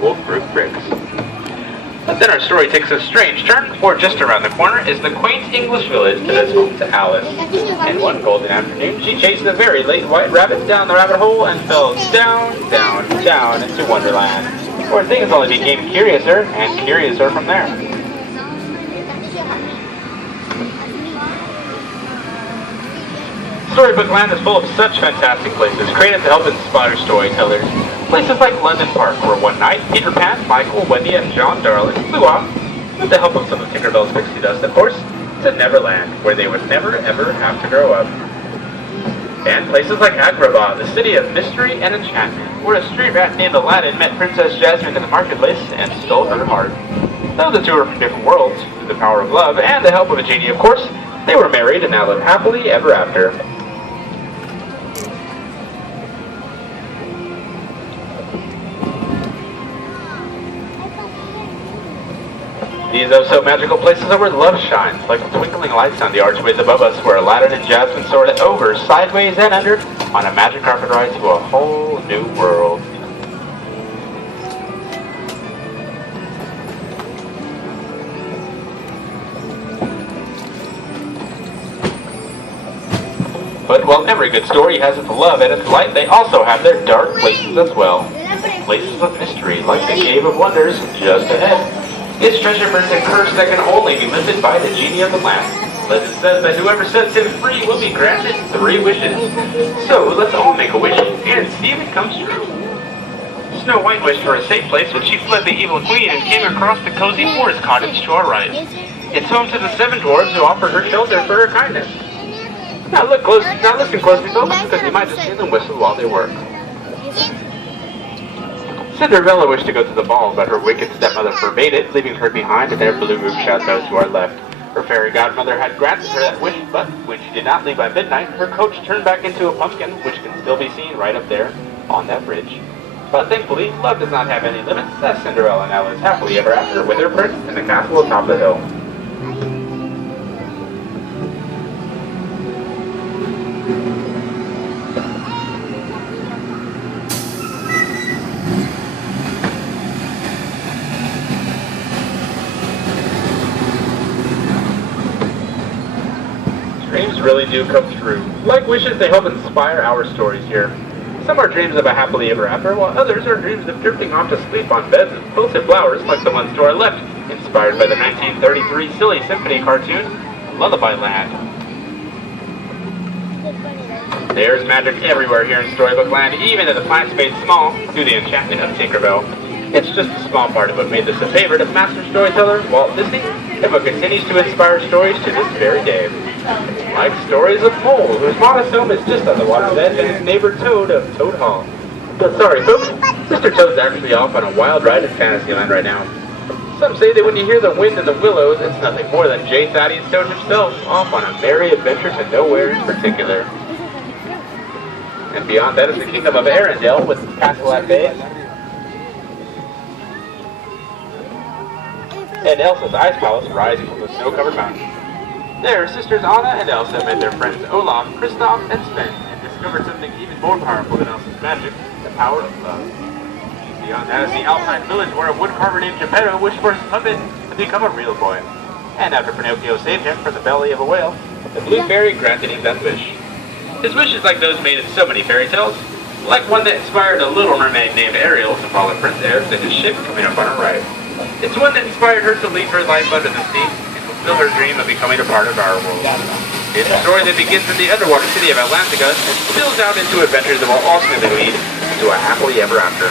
wolf roof bricks. But then our story takes a strange turn, for just around the corner is the quaint English village that is home to Alice. And one golden afternoon, she chased a very late white rabbit down the rabbit hole and fell down, down, down into Wonderland, where things only became curiouser and curiouser from there. Storybook Land is full of such fantastic places, created to help inspire storytellers. Places like London Park, where one night, Peter Pan, Michael, Wendy, and John Darling flew off, with the help of some of Tinkerbell's pixie dust, of course, to Neverland, where they would never ever have to grow up. And places like Agrabah, the city of mystery and enchantment, where a street rat named Aladdin met Princess Jasmine in the marketplace and stole her heart. Though the two are from different worlds, through the power of love and the help of a genie, of course, they were married and now live happily ever after. These oh-so-magical places are where love shines, like the twinkling lights on the archways above us, where Aladdin and Jasmine soared over, sideways and under, on a magic carpet ride to a whole new world. But while every good story has its love and its light, they also have their dark places as well. Places of mystery, like the Cave of Wonders just ahead. Its treasure burns a curse that can only be lifted by the genie of the lamp. Legend says that whoever sets him free will be granted 3 wishes. So let's all make a wish and see if it comes true. Snow White wished for a safe place when she fled the evil queen and came across the cozy forest cottage to our right. It's home to the 7 dwarves who offered her shelter for her kindness. Now listen closely, folks, because you might just hear them whistle while they work. Cinderella wished to go to the ball, but her wicked stepmother forbade it, leaving her behind in their blue roof chateau to our left. Her fairy godmother had granted her that wish, but when she did not leave by midnight, her coach turned back into a pumpkin, which can still be seen right up there on that bridge. But thankfully, love does not have any limits, as Cinderella now lives happily ever after with her prince in the castle atop the hill. Dreams really do come true. Like wishes, they help inspire our stories here. Some are dreams of a happily ever after, while others are dreams of drifting off to sleep on beds with quilted flowers like the ones to our left, inspired by the 1933 Silly Symphony cartoon, Lullaby Land. There's magic everywhere here in Storybook Land, even in the plants made small through the enchantment of Tinkerbell. It's just a small part of what made this a favorite of master storyteller Walt Disney, and what continues to inspire stories to this very day. Like stories of Mole, whose modest home is just on the water's edge, and his neighbor Toad of Toad Hall. But sorry folks, Mr. Toad's actually off on a wild ride in Fantasyland right now. Some say that when you hear the wind in the willows, it's nothing more than J. Thaddeus Toad himself, off on a merry adventure to nowhere in particular. And beyond that is the kingdom of Arendelle with its castle at bay, and Elsa's ice palace rising from the snow-covered mountain. There, sisters Anna and Elsa met their friends Olaf, Kristoff, and Sven, and discovered something even more powerful than Elsa's magic, the power of love. Beyond that is the Alpine village where a woodcarver named Geppetto wished for his puppet to become a real boy. And after Pinocchio saved him from the belly of a whale, the blue fairy granted him that wish. His wish is like those made in so many fairy tales, like one that inspired a little mermaid named Ariel to follow Prince Eric in his ship coming up on her right. It's one that inspired her to leave her life under the sea and fulfill her dream of becoming a part of our world. It's a story that begins in the underwater city of Atlantica and spills out into adventures that will ultimately lead to a happily ever after.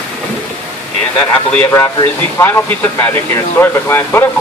And that happily ever after is the final piece of magic here in Storybook Land, but of course,